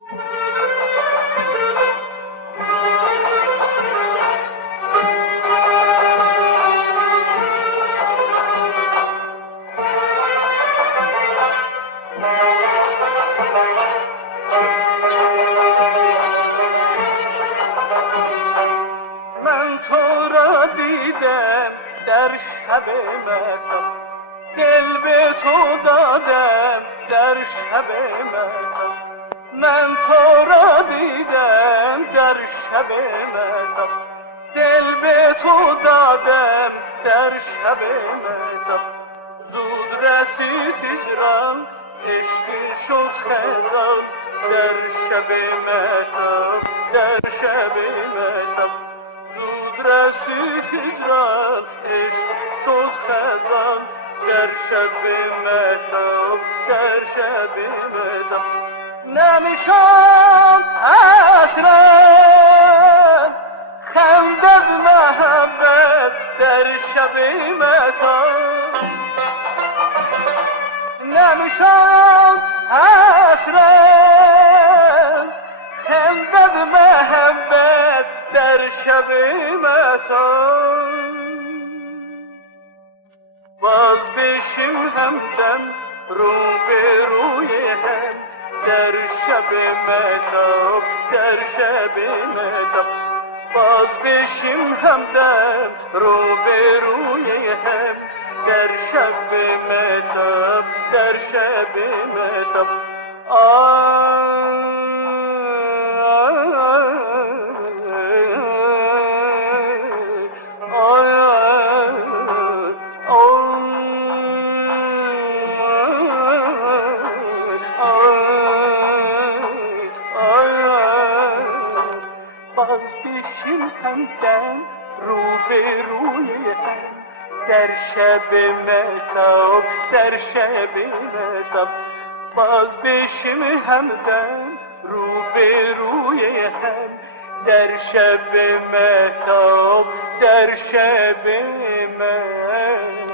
من تو را دیدم در شب مهتاب، دل به تو دادم در شب مهتاب. من تو را دیدم در شب مهتاب، دل به تو دادم در شب مهتاب. زود رسید هجران، عشق شد خزان در شب مهتاب، در شب مهتاب. زود رسید هجران، عشق شد خزان در شب مهتاب، در شب مهتاب. نمیشم حسرت خندد محبت در شب مهتاب. نمیشم حسرت خندد محبت در شب مهتاب. باز بشیم همدم رو به روی هم در شب مهتاب، در شب مهتاب. باز بشیم همدم رو به روی هم در شب مهتاب، در شب مهتاب. باز بشیم همدم رو به روی هم در شب مهتاب، در شب مهتاب. باز بشیم همدم رو به روی هم در شب مهتاب، در شب مهتاب.